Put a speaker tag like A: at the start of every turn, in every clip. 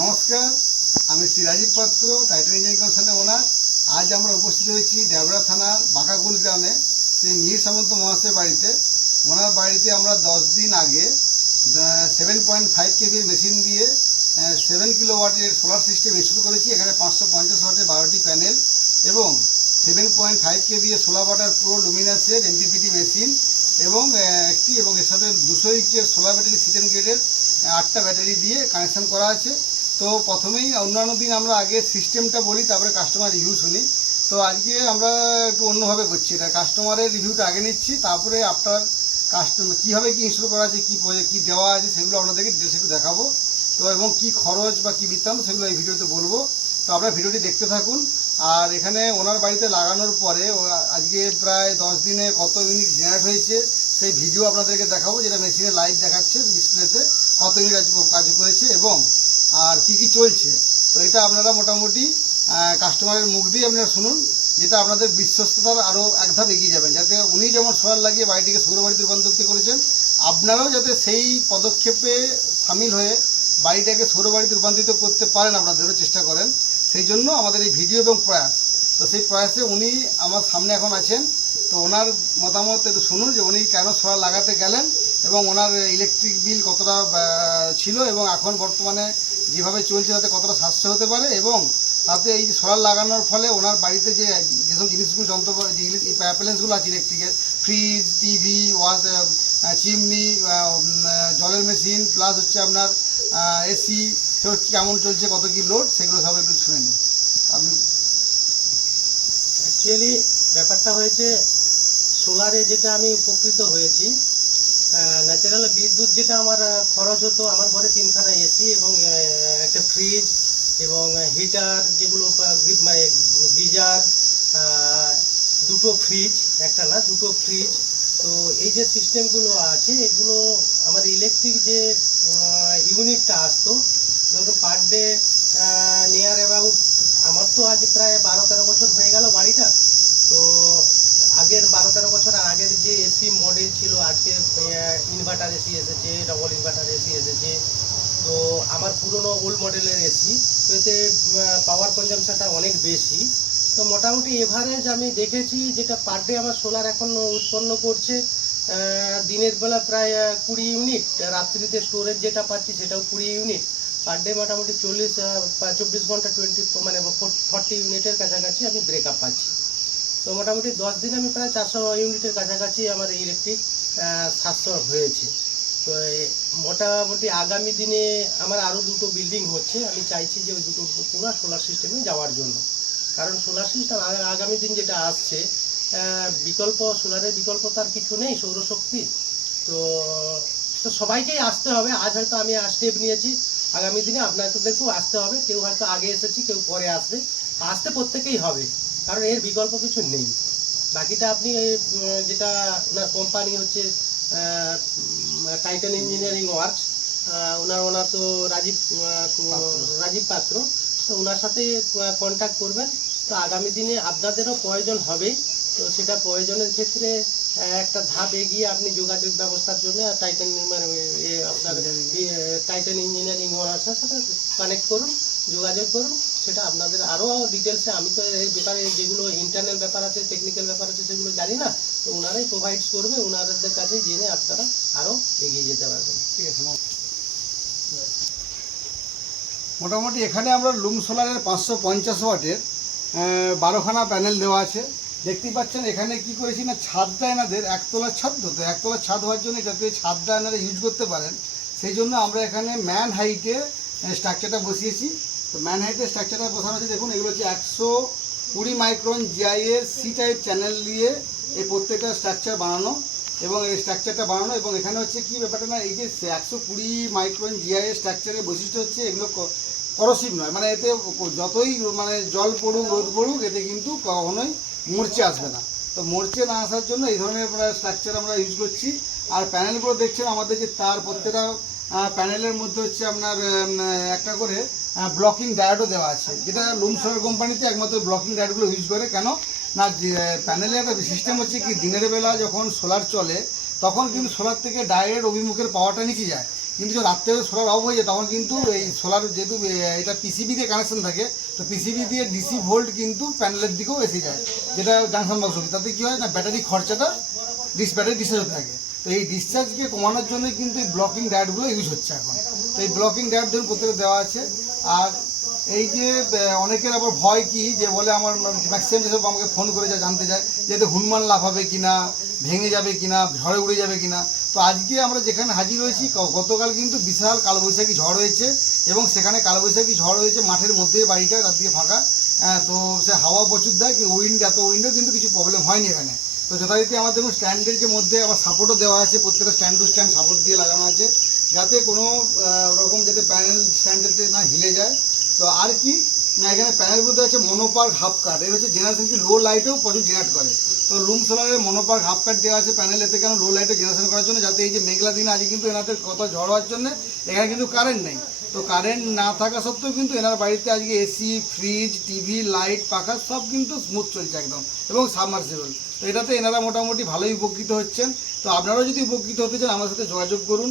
A: নমস্কার, আমি শ্রী রাজীব পাত্র টাইটান ইঞ্জিনিয়ারিং কনসার্নের ওনার আজ আমরা উপস্থিত হয়েছি ডেবরা থানার বাঁকাকুল গ্রামে, শ্রী মিহির সামন্ত মহাশয়ের বাড়িতে। ওনার বাড়িতে আমরা দশ দিন আগে সেভেন পয়েন্ট ফাইভ কেভির মেশিন দিয়ে সেভেন কিলো ওয়াটের সোলার সিস্টেম ইনস্টল করেছি। এখানে পাঁচশো পঞ্চাশ ওয়াটের বারোটি প্যানেল এবং seven point five KV solar water pro লুমিনাসের MPPT machine এবং একটি এবং এর সাথে দুশো ইঞ্চের সোলার ব্যাটারি সিটেন গ্রেডের আটটা ব্যাটারি দিয়ে কানেকশন করা আছে। তো প্রথমেই অন্যান্য দিন আমরা আগে সিস্টেমটা বলি, তারপরে কাস্টমার রিভিউ শুনি। তো আজকে আমরা একটু অন্যভাবে করছি এটা। কাস্টমারের রিভিউটা আগে নিচ্ছি, তারপরে আপনার কাস্টমার কীভাবে কী ইনস্টল করা আছে, কী কী দেওয়া আছে, সেগুলো আপনাদেরকে ডিটেলস একটু দেখাবো। তো এবং কী খরচ বা কী বৃত্তান্ত সেগুলো এই ভিডিওতে বলব। তো আপনারা ভিডিওটি দেখতে থাকুন। আর এখানে ওনার বাড়িতে লাগানোর পরে আজকে প্রায় দশ দিনে কত ইউনিট জেনারেট হয়েছে, সেই ভিডিও আপনাদেরকে দেখাবো, যেটা মেশিনে লাইভ দেখাচ্ছে ডিসপ্লেতে কত ইউনিট কাজ করেছে এবং আর কি কি চলছে। তো এটা আপনারা মোটামুটি কাস্টমারের মুখ দিয়ে আপনারা শুনুন, যেটা আপনাদের বিশ্বস্ততার আরও এক ধাপ এগিয়ে যাবেন যাতে উনি যেমন সোয়ার লাগিয়ে বাড়িটিকে সৌর বাড়িতে রূপান্তরিত করেছেন, আপনারাও যাতে সেই পদক্ষেপে সামিল হয়ে বাড়িটাকে সৌর বাড়িতে রূপান্তরিত করতে পারেন আপনাদেরও চেষ্টা করেন। সেই জন্য আমাদের এই ভিডিও এবং প্রয়াস। তো সেই প্রয়াসে উনি আমার সামনে এখন আছেন। তো ওনার মতামত একটু শুনুন যে উনি কেন সোলার লাগাতে গেলেন এবং ওনার ইলেকট্রিক বিল কতটা ছিল এবং এখন বর্তমানে যেভাবে চলছে তাতে কতটা সাশ্রয় হতে পারে এবং তাতে এই যে সোলার লাগানোর ফলে ওনার বাড়িতে যে যেসব জিনিসগুলো যন্ত্র যে অ্যাপ্লায়েন্সগুলো আছে ইলেকট্রিকের ফ্রিজ টিভি ওয়াশ চিমনি জলের মেশিন প্লাস হচ্ছে আপনার এসি সেগুলো কেমন চলছে, কত কি লোড সেগুলো সব একটু শুনে নিন আপনি
B: অ্যাকচুয়ালি ব্যাপারটা হয়েছে সোলারে যেটা আমি উপকৃত হয়েছি ন্যাচারাল বিদ্যুৎ যেটা আমার খরচ হতো আমার ঘরে তিনখানা এসি এবং একটা ফ্রিজ এবং হিটার যেগুলো মানে গিজার দুটো ফ্রিজ একটা না, দুটো ফ্রিজ তো এই যে সিস্টেমগুলো আছে, এগুলো আমার ইলেকট্রিক যে ইউনিটটা আসতো ধরো পার ডে নিয়ার অ্যাবাউট আমার তো আজ প্রায় বারো তেরো বছর হয়ে গেল বাড়িটা। তো আগের বারো তেরো বছর আগের যে এসি মডেল ছিল, আজকে ইনভার্টার এসি এসেছে ডবল ইনভার্টার এসি এসেছে। তো আমার পুরনো ওল্ড মডেলের এসি তো এতে পাওয়ার কনজামশনটা অনেক বেশি। তো মোটামুটি এভারেজ আমি দেখেছি যেটা পার ডে আমার সোলার এখন উৎপন্ন করছে দিনের বেলা প্রায় কুড়ি ইউনিট রাত্রিতে স্টোরেজ যেটা পাচ্ছি সেটাও কুড়ি ইউনিট পার ডে মোটামুটি চল্লিশ চব্বিশ ঘণ্টা টোয়েন্টি মানে ফর্টি ইউনিটের কাছাকাছি আমি ব্রেকআপ পাচ্ছি। তো মোটামুটি দশ দিন আমি প্রায় চারশো ইউনিটের কাছাকাছি আমার ইলেকট্রিক সাশ্রয় হয়েছে। তো মোটামুটি আগামী দিনে আমার আরও দুটো বিল্ডিং হচ্ছে। আমি চাইছি যে ওই দুটো পুরো সোলার সিস্টেমে যাওয়ার জন্য। কারণ সোলার সিস্টেম আগামী দিন যেটা আসছে বিকল্প সোলারের বিকল্প তার কিছু নেই, সৌরশক্তি। তো তো সবাইকেই আসতে হবে। আজ হয়তো আমি স্টেপ নিয়েছি। আগামী দিনে আপনাদেরকেও আসতে হবে। কেউ হয়তো আগে এসেছি কেউ পরে আসবে। আসতে প্রত্যেকেই হবে কারণ এর বিকল্প কিছু নেই। বাকিটা আপনি যেটা ওনার কোম্পানি হচ্ছে টাইটান ইঞ্জিনিয়ারিং ওয়ার্কস ওনার ওনার তো রাজীব রাজীব পাত্র। তো ওনার সাথে কন্ট্যাক্ট করবেন। তো আগামী দিনে আপনাদেরও প্রয়োজন হবেই তো সেটা প্রয়োজনের ক্ষেত্রে একটা ধাপ এগিয়ে আপনি যোগাযোগ ব্যবস্থার জন্য টাইটান মানে আপনার টাইটান ইঞ্জিনিয়ারিং ওয়ার্কসের সাথে কানেক্ট করুন যোগাযোগ করুন সেটা আপনাদের আরও ডিটেলসে আমি তো এই ব্যাপারে যেগুলো ইন্টারনাল ব্যাপার আছে টেকনিক্যাল ব্যাপার আছে সেগুলো জানি না তো ওনারাই প্রোভাইড করবে ওনাদের কাছে জেনে আপনারা আরও এগিয়ে যেতে পারবেন।
A: ঠিক আছে মোটামুটি এখানে আমরা লুম সোলারের পাঁচশো পঞ্চাশ ওয়াটের বারোখানা প্যানেল দেওয়া আছে। দেখতেই পাচ্ছেন, এখানে কি করেছি না ছাদটা এনাদের একতলার ছাদ তো তো একতলার ছাদ হওয়ার জন্য যাতে ছাদটা এনারা ইউজ করতে পারেন। সেই জন্য আমরা এখানে ম্যান হাইটে স্ট্রাকচারটা বসিয়েছি। তো ম্যান হাইটের স্ট্রাকচারটা বসানো হচ্ছে দেখুন, এগুলো হচ্ছে একশো কুড়ি মাইক্রন জিআইএর সি টাইপ চ্যানেল দিয়ে এই প্রত্যেকটা স্ট্রাকচার বানানো এবং এই স্ট্রাকচারটা বানানো। এবং এখানে হচ্ছে কি ব্যাপারটা না, এই যে একশো কুড়ি মাইক্রন জিআইএর স্ট্রাকচারের বৈশিষ্ট্য হচ্ছে এগুলো করসিভ নয়। মানে এতে যতই মানে জল পড়ুক, রোদ পড়ুক, এতে কিন্তু কখনোই মরচে আসবে না। তো মরচে না আসার জন্য এই ধরনের স্ট্রাকচার আমরা ইউজ করছি। আর প্যানেলগুলো দেখছেন আমাদের যে তার প্রত্যেকটা প্যানেলের মধ্যে হচ্ছে আপনার একটা করে ব্লকিং ডায়োডও দেওয়া আছে। যেটা লুম সোলার কোম্পানিতে একমাত্র ব্লকিং ডায়োডগুলো ইউজ করে। কেন? না প্যানেলের একটা সিস্টেম হচ্ছে কি, দিনের বেলা যখন সোলার চলে, তখন কিন্তু সোলার থেকে ডাইরেক্ট অভিমুখের পাওয়ারটা নিচে যায়। কিন্তু যখন রাত্রে সোলার অফ হয়ে যায়, তখন কিন্তু এই সোলার যেহেতু এটা পিসিবি দিয়ে কানেকশন থাকে, তো পিসিবি দিয়ে ডিসি ভোল্ট কিন্তু প্যানেলের দিকেও এসে যায়, যেটা জাংশন বক্স হবে তাতে কী হয় না ব্যাটারি খরচাটা ডিস ব্যাটারি ডিসচার্জ হতে থাকে। তো এই ডিসচার্জকে কমানোর জন্য কিন্তু এই ব্লকিং ডায়েটগুলো ইউজ হচ্ছে এখন। তো এই ব্লকিং ডায়েট ধরুন প্রত্যেকে দেওয়া আছে, আর এই যে অনেকের আবার ভয় কি, যে বলে আমার ম্যাক্সিমাম যেসব আমাকে ফোন করে যা জানতে চায়, যে এতে হুনমান লাভ হবে কিনা, ভেঙে যাবে কিনা, ঝড়ে উড়ে যাবে কিনা। তো আজকে আমরা যেখানে হাজির হয়েছি গতকাল কিন্তু বিশাল কালবৈশাখী ঝড় হয়েছে এবং সেখানে কালবৈশাখী ঝড় হয়েছে মাঠের মধ্যে, বাড়িটা রাত দিয়ে ফাঁকা তো সে হাওয়া প্রচুর দেয়, কি উইন্ড এত উইন্ডও কিন্তু কিছু প্রবলেম হয়নি এখানে। তো যথারীতি আমাদের দেখুন স্ট্যান্ডের যে মধ্যে আবার সাপোর্টও দেওয়া আছে, প্রত্যেকটা স্ট্যান্ড টু স্ট্যান্ড সাপোর্ট দিয়ে লাগানো আছে, যাতে কোনো রকম যাতে প্যানেল স্ট্যান্ডেতে না হিলে যায়। তো আর কি, না, এখানে প্যানেলগুলোতে আছে মনোপার্ক হাফ কাট এই হচ্ছে জেনারেশন কি লো লাইটেও প্রচুর জেনারেট করে। তো লুম সোলারের মনোপার্ক হাফ কাট দেওয়া আছে প্যানেল এতে কেন লো লাইটে জেনারেশন করার জন্য, যাতে এই যে মেঘলা দিন আজকে কিন্তু এনাদের কত ঝড় হওয়ার জন্য, এখানে কিন্তু কারেন্ট নেই। তো কারেন্ট না থাকা সত্ত্বেও কিন্তু এনার বাড়িতে আজকে এসি ফ্রিজ টিভি লাইট পাখা সব কিন্তু স্মুথ চলছে একদম, এবং সাবমার্সিবল তো এটাতে এনারা মোটামুটি ভালোই উপকৃত হচ্ছেন। তো আপনারাও যদি উপকৃত হতে চান, আমার সাথে যোগাযোগ করুন।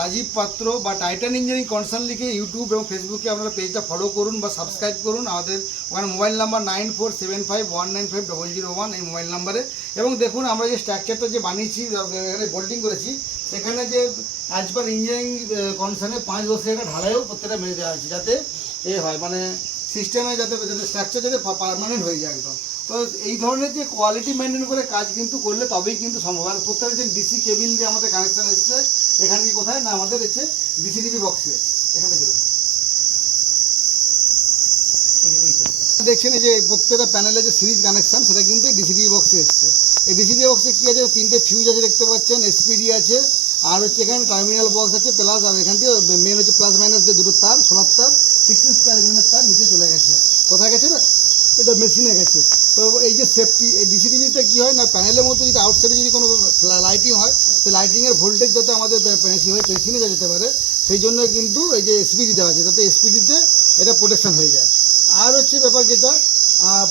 A: রাজীব পাত্র বা টাইটান ইঞ্জিনিয়ারিং কনসার্ন লিখে ইউটিউব এবং ফেসবুকে আপনারা পেজটা ফলো করুন বা সাবস্ক্রাইব করুন। আমাদের ওখানে mobile number nine four seven five one nine five double zero one এই মোবাইল নাম্বারে এবং দেখুন, আমরা যে স্ট্রাকচারটা যে বানিয়েছি এখানে বোল্ডিং করেছি, সেখানে যে অ্যাজ পার ইঞ্জিনিয়ারিং কনসার্নে পাঁচ বছরের একটা ঢালাইও প্রত্যেকটা মেরে দেওয়া হয়েছে যাতে এ হয়। মানে সিস্টেমে যাতে যাতে স্ট্রাকচার যাতে পারমানেন্ট হয়ে যায় একদম। তো এই ধরনের যে কোয়ালিটি মেনটেন করে কাজ কিন্তু করলে তবেই কিন্তু সম্ভব। আর প্রত্যেকটা যে ডিসি কেবিল দিয়ে আমাদের কানেকশান এসছে, এখানে কি কোথায়? না, আমাদের এসছে ডিসিডিবি বক্সে এখানে চলুন। দেখছেন এই যে প্রত্যেকটা প্যানেলে যে সিরিজ কানেকশান সেটা কিন্তু ডিসিডিবি বক্সে এসছে। এই ডিসিডিবি বক্সে কি আছে? তিনটে ফিউজ আছে দেখতে পাচ্ছেন এসপিডি আছে, আর হচ্ছে এখানে টার্মিনাল বক্স আছে প্লাস আর এখান থেকে মেন হচ্ছে প্লাস মাইনাস যে দুটো তার সোলার তার সিক্সটিন স্কোয়ার তার নিচে চলে গেছে। কোথায় গেছে? না এটা মেশিনে গেছে। তো এই যে সেফটি এই ডিসিডিবিতে কী হয় না প্যানেলের মধ্যে যদি আউটসাইডে যদি কোনো লাইটিং হয় সেই লাইটিংয়ের ভোল্টেজ যাতে আমাদের হয়ে পেন্সিনে যেতে পারে, সেই জন্য কিন্তু এই যে এসপিডি দেওয়া আছে, যাতে এসপিডিতে এটা প্রোটেকশন হয়ে যায়। আর হচ্ছে ব্যাপার যেটা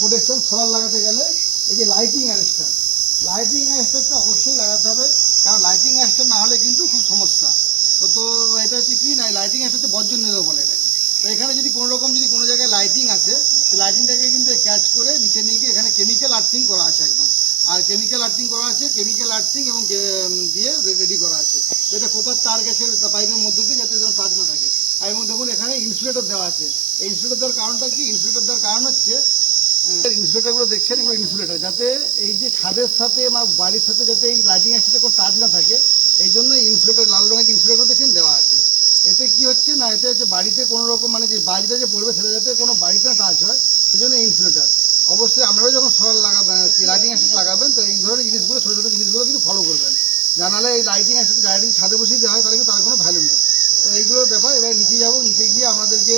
A: প্রোটেকশন সোলার লাগাতে গেলে এই যে লাইটিং অ্যারেস্টার লাইটিং অ্যারেস্টারটা অবশ্যই লাগাতে হবে, কারণ লাইটিং অ্যারেস্টার না হলে কিন্তু খুব সমস্যা। তো এটা হচ্ছে কি, না লাইটিং অ্যারেস্টার হচ্ছে নিরোধ বলে এটাকে। তো এখানে যদি কোনো রকম যদি কোনো জায়গায় লাইটিং আছে লাইটিংটাকে কিন্তু ক্যাচ করে নিচে নিয়ে গিয়ে এখানে কেমিক্যাল আর্থিং করা আছে একদম। আর কেমিক্যাল আর্থিং করা আছে কেমিক্যাল আর্থিং এবং দিয়ে রেডি করা আছে। তো এটা কোপার তার গেছে পাইপের মধ্যে দিয়ে যাতে যেন টাচ না থাকে। আর এবং দেখুন, এখানে ইনসুলেটর দেওয়া আছে। এই ইনসুলেটর দেওয়ার কারণটা কি? ইনসুলেটর দেওয়ার কারণ হচ্ছে ইনসুলেটারগুলো দেখছেন? এগুলো ইনসুলেটার যাতে এই যে ছাদের সাথে বা বাড়ির সাথে যাতে এই লাইটিংয়ের সাথে কোনো টাচ না থাকে, এই জন্য ইনসুলেটার লাল রঙের ইনসুলেটারগুলো দেখছেন দেওয়া আছে। এতে কি হচ্ছে না, এতে হচ্ছে বাড়িতে কোনো রকম মানে যে বাড়িতে যে পড়বে সেটা যাতে কোনো বাড়িতে না টাচ হয় সেই জন্য ইনসুলেটার অবশ্যই আপনারাও যখন সোলার লাগাবেন লাইটিং অ্যাসেট লাগাবেন, তো এই ধরনের জিনিসগুলো, ছোটো ছোটো জিনিসগুলো কিন্তু ফলো করবেন। জানালে এই লাইটিং অ্যাসেট লাইটিং ছাদে বসিয়ে দেওয়া হয়, তাহলে কিন্তু তার কোনো ভ্যালু নেই। তো এইগুলোর ব্যাপার, এবার নিচে যাব, নিচে গিয়ে আমাদেরকে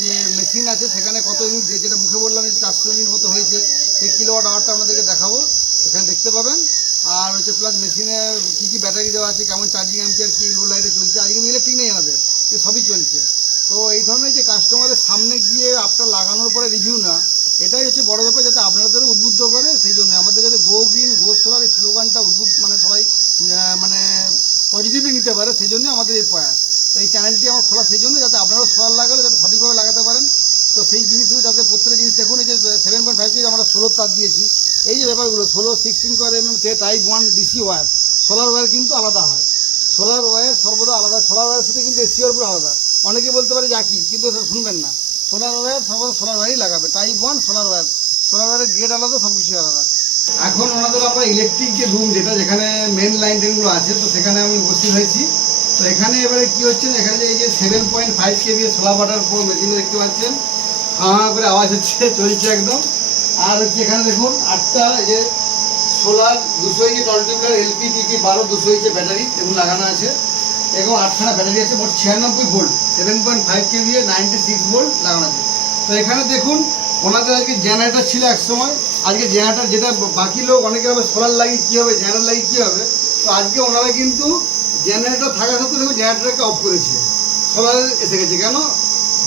A: যে মেশিন আছে, সেখানে কত ইউনিট যেটা মুখে বললাম যে চারশো ইউনিট মতো হয়েছে, সেই কিলোওয়াট আওয়ারটা আপনাদেরকে দেখাবো। এখানে দেখতে পাবেন। আর হচ্ছে প্লাস মেশিনে কী কী ব্যাটারি দেওয়া আছে, কেমন চার্জিং অ্যাম্পিয়ার কী লো লাইটে চলছে, আজকে ইলেকট্রিক নেই আমাদের, এ সবই চলছে। তো এই ধরনের যে কাস্টমারের সামনে গিয়ে আপনার লাগানোর পরে রিভিউ না এটাই হচ্ছে বড় ব্যাপার যাতে আপনাদের উদ্বুদ্ধ করে, সেই জন্য আমাদের যাতে গো গ্রিন গো সোলার এই স্লোগানটা উদ্বুদ্ধ মানে সবাই মানে পজিটিভলি নিতে পারে, সেই জন্য আমাদের এই প্রয়াস। এই চ্যানেলটি আমার খোলা, সেই জন্য যাতে আপনারাও সোলার লাগালে যাতে সঠিকভাবে লাগাতে পারেন। তো সেই জিনিসগুলো যাতে প্রত্যেকটা জিনিস দেখুন, এই যে সেভেন পয়েন্ট ফাইভ কেজি আমরা ষোলো তার দিয়েছি এই যে ব্যাপারগুলো ষোলো সিক্সটিন করে M M type one DC wire solar wire কিন্তু আলাদা হয়। সোলার ওয়্যার সর্বদা আলাদা সোলার ওয়্যার সাথে কিন্তু এসিওর পুরো আলাদা। অনেকে বলতে পারে যে একই, কিন্তু সেটা শুনবেন না। সোলার ওয়ার সর্বদা সোলার ওয়ারই লাগাবে। Type one solar wire solar ওয়ারের গেট আলাদা সব কিছু আলাদা। এখন ওনাদের আমরা ইলেকট্রিক যে রুম যেটা যেখানে মেন লাইন টেনগুলো আছে, তো সেখানে আমি উপস্থিত হয়েছি। তো এখানে এবারে কি হচ্ছে এখানে এই যে seven point five KB solar water four machine দেখতে পাচ্ছেন, হাঁ করে আওয়াজ হচ্ছে, চলছে একদম। আর হচ্ছে এখানে দেখুন, আটটা, এই যে সোলার, দুশো ইঞ্চি টলটিকার এলপি টিপি বারো, দুশো ইঞ্চি ব্যাটারি, এগুলো লাগানো আছে। এবং আটখানা ব্যাটারি আছে, মোট ছিয়ানব্বই volt seven point five KV ninety six volt লাগানো আছে। তো এখানে দেখুন, ওনাদের আজকে জেনারেটার ছিল এক সময়। আজকে জেনারেটার যেটা বাকি লোক, অনেকে হবে সোলার লাগিয়ে কী হবে জেনারেটার লাগিয়ে কী হবে? তো আজকে ওনারা কিন্তু জেনারেটর থাকা সত্ত্বেও দেখুন জেনারেটরকে অফ করেছে। সোলার এসে গেছে। কেন?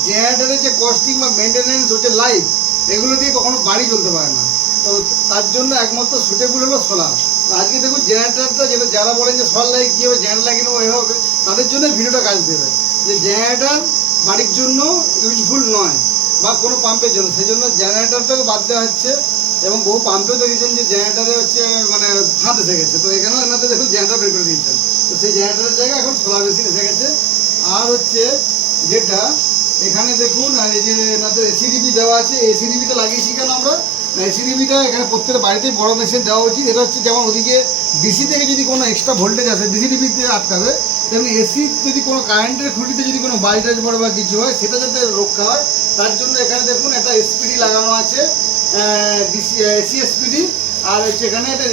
A: জেনারেটারের যে কস্টিং বা মেনটেনেন্স হচ্ছে লাইফ এগুলো দিয়ে কখনো বাড়ি চলতে পারে না। তো তার জন্য একমাত্র সুটেবল হলো সোলার আজকে দেখুন জেনারেটারটা যেটা, যারা বলেন যে সল লাগে কী হবে জেনারেট লাগিয়ে নেব, এভাবে তাদের জন্য ভিডিওটা কাজ দেবে। যে জেনারেটার বাড়ির জন্য ইউজফুল নয়, বা কোনো পাম্পের জন্য। সেই জন্য জেনারেটারটাকে বাদ দেওয়া হচ্ছে, এবং বহু পাম্পেও দেখেছেন যে জেনারেটারে হচ্ছে মানে ফাঁদ এসে গেছে তো এখানেও এনাদের দেখুন জেনারেটার বের করে দিয়েছেন। তো সেই জেনারেটারের জায়গায় এখন সোলার মেশিন এসে গেছে। আর হচ্ছে যেটা এখানে দেখুন, আর এই যে এনাদের এসিডিবি দেওয়া আছে এসিডিবিটা লাগিয়েছি কেন আমরা? এসিডিবিটা এখানে প্রত্যেকটা বাড়িতেই বড় মেশিন দেওয়া উচিত এটা হচ্ছে যেমন ওদিকে ডিসি থেকে যদি কোনো এক্সট্রা ভোল্টেজ আসে ডিসিডিবিতে আটকাবে, তেমনি এসি যদি কোনো কারেন্টের খুঁটিতে যদি কোনো বাইটাজ পড়ে বা কিছু হয়, সেটা যাতে রক্ষা হয়, তার জন্য এখানে দেখুন একটা এসপিডি লাগানো আছে ডিসি এসি এসপিডি আর হচ্ছে এখানে একটা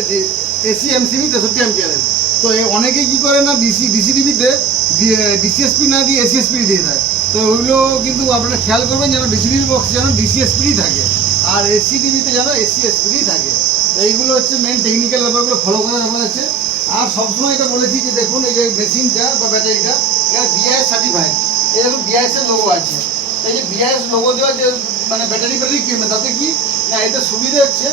A: এসি এমসিবি তেষট্টি অ্যাম্পিয়ারের তো এ, অনেকেই কী করে না ডিসি ডিসিডিবিতে ডিসিএসপি না দিয়ে এসিএসপি দিয়ে দেয়। তো ওইগুলো কিন্তু আপনারা খেয়াল করবেন যেন ডিসিডিবি বক্স যেন ডিসিএসপি থাকে। আর এসি টিভিতে যেন এসি এসপিডি থাকে। তো এইগুলো হচ্ছে মেন টেকনিক্যাল ব্যাপারগুলো ফলো করার ব্যাপার আছে। আর সবসময় এটা বলেছি যে দেখুন, এই যে মেশিনটা বা ব্যাটারিটা, এটা বিআইএস সার্টিফাইড এই দেখুন বিআইএস এর লোগো আছে। এই যে বিআইএস লোগো দেওয়া যে মানে ব্যাটারি ব্যাটারি কিনবে তাতে কি? না, এতে সুবিধা হচ্ছে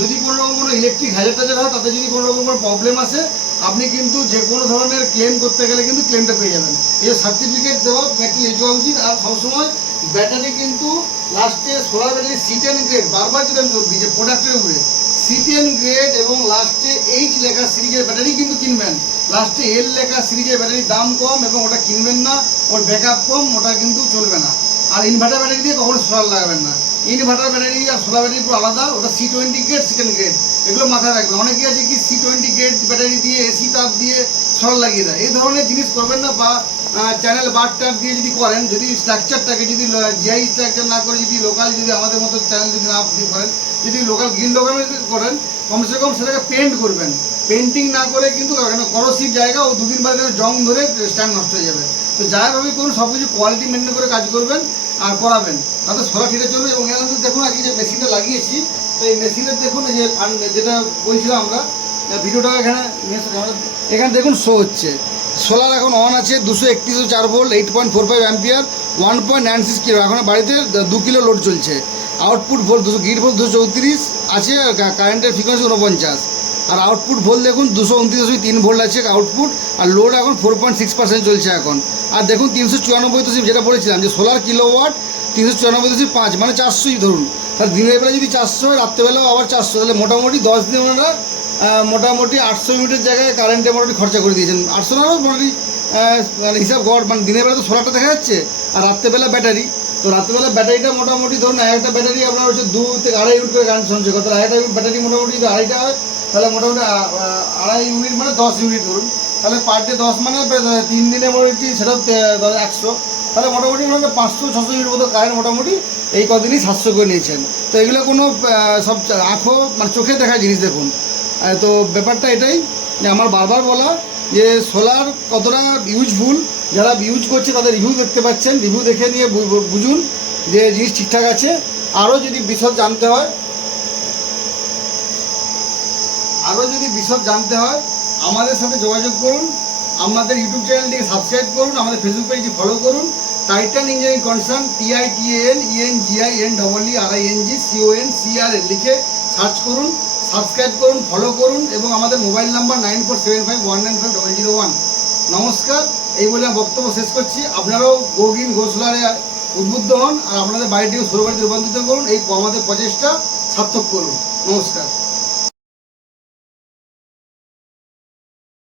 A: যদি কোনো রকম কোনো ইলেকট্রিক হ্যাজার টাজার হয়, তাতে যদি কোনো রকম কোনো প্রবলেম আসে আপনি কিন্তু যে কোনো ধরনের ক্লেম করতে গেলে কিন্তু ক্লেমটা পেয়ে যাবেন। এই সার্টিফিকেট দেওয়া ব্যাটারি এসে উচিত আর সবসময় ব্যাটারি কিন্তু লাস্টে সোলার ব্যাটারি সিটেন গ্রেড বারবার যদি আমি বলছি যে প্রোডাক্টের উপরে সিটেন গ্রেড এবং লাস্টে এইচ লেখা সিরিজের ব্যাটারি কিন্তু কিনবেন। লাস্টে এল লেখা সিরিজের ব্যাটারির দাম কম এবং ওটা কিনবেন না, ওর ব্যাকআপ কম, ওটা কিন্তু চলবে না। আর ইনভার্টার ব্যাটারি দিয়ে কখনো সোলার লাগাবেন না। ইনভার্টার ব্যাটারি আর সোলার ব্যাটারি পুরো আলাদা, ওটা C twenty grade second grade এগুলো মাথায় রাখবেন অনেকে আছে কি সি টোয়েন্টি গ্রেড ব্যাটারি দিয়ে এসি তার দিয়ে সোলার লাগিয়ে দেয়। এই ধরনের জিনিস করবেন না বা চ্যানেল বার টার দিয়ে যদি করেন, যদি স্ট্রাকচারটাকে যদি জিআই স্ট্রাকচার না করে যদি লোকাল যদি আমাদের মতো চ্যানেল যদি না করেন, যদি লোকাল গ্রিন লোকাল করেন, কমসে কম সেটাকে পেন্ট করবেন। পেন্টিং না করে কিন্তু এখানে করসিভ জায়গা ও দুদিন বাদে জং ধরে স্ট্যান্ড নষ্ট হয়ে যাবে। তো যাইভাবে করুন সব কিছু কোয়ালিটি মেনটেন করে কাজ করবেন। আর করাবেন। সোলার ঠিকঠাক চলবে এবং এখানে দেখুন আজকে যে মেশিনটা লাগিয়েছি, তো এই মেশিনের দেখুন যে যেটা বলছিলাম আমরা ভিডিওটা এখানে এখানে দেখুন, শো হচ্ছে। সোলার এখন অন আছে, দুশো একত্রিশশো চার volt, eight point four five ampere, one point nine six kilo. এখন বাড়িতে দু কিলো লোড চলছে। আউটপুট ভোল্ট দুশো গিট ভোল্ট দুশো চৌত্রিশ, আছে কারেন্টের ফ্রিকোয়েন্সি উনপঞ্চাশ আর আউটপুট ভোল্ট দেখুন, দুশো উনত্রিশ তিন ভোল্ট আছে আউটপুট, আর লোড এখন ফোর পয়েন্ট সিক্স পার্সেন্ট চলছে এখন। আর দেখুন তিনশো চুরানব্বই দশমিক যেটা বলেছিলাম যে সোলার কিলো ওয়াট তিনশো চুরানব্বই দশমিক পাঁচ মানে চারশোই ধরুন। তাহলে দিনের বেলা যদি চারশো হয়, রাত্রেবেলাও আবার চারশো। তাহলে মোটামুটি দশ দিন ওনারা মোটামুটি আটশো ইউনিটের জায়গায় কারেন্টে মোটামুটি খরচা করে দিয়েছেন। আটশো না মোটামুটি মানে হিসাব গড় মানে দিনের বেলা তো সোলারটা দেখা যাচ্ছে, আর রাত্রেবেলা ব্যাটারি। তো রাত্রেবেলা ব্যাটারিটা মোটামুটি ধরুন একটা ব্যাটারি আপনার হচ্ছে দু থেকে আড়াই ইউনিট করে কারেন্ট সঞ্চয় করতে একটা ব্যাটারি মোটামুটি যদি আড়াইটা হয়, তাহলে মোটামুটি আড়াই ইউনিট মানে দশ ইউনিট ধরুন। তাহলে পার ডে দশ মানে তিন দিনে মোটামুটি সেটাও একশো। তাহলে মোটামুটি মানে পাঁচশো, ছশো ইউনিট মতো কারেন্ট মোটামুটি এই কদিনই সাতশো করে নিয়েছেন। তো এগুলো কোনো সব আঁখো মানে চোখে দেখা জিনিস দেখুন। তো ব্যাপারটা এটাই যে আমার বারবার বলা যে সোলার কতটা ইউজফুল যারা ইউজ করছে তাদের রিভিউ দেখতে পাচ্ছেন রিভিউ দেখে নিয়ে বুঝুন যে জিনিস ঠিকঠাক আছে। আরও যদি বিশদ জানতে হয়, আরও যদি বিশদ জানতে হয় আমাদের সাথে যোগাযোগ করুন, আমাদের ইউটিউব চ্যানেলটিকে সাবস্ক্রাইব করুন, আমাদের ফেসবুক পেজটি ফলো করুন। Titan engineering concern TITN EN GI N double E R I N G CON CR লিখে সার্চ করুন সাবস্ক্রাইব করুন ফলো করুন এবং আমাদের mobile number nine four seven five one nine five double zero one নমস্কার, এই বলে আমি বক্তব্য শেষ করছি। আপনারাও গোগিন গোসলারে উদ্বুদ্ধ হন আর আপনাদের বাড়িটিকে সৌর বাড়িতে রূপান্তরিত করুন। এই আমাদের প্রচেষ্টা সার্থক করুন। নমস্কার।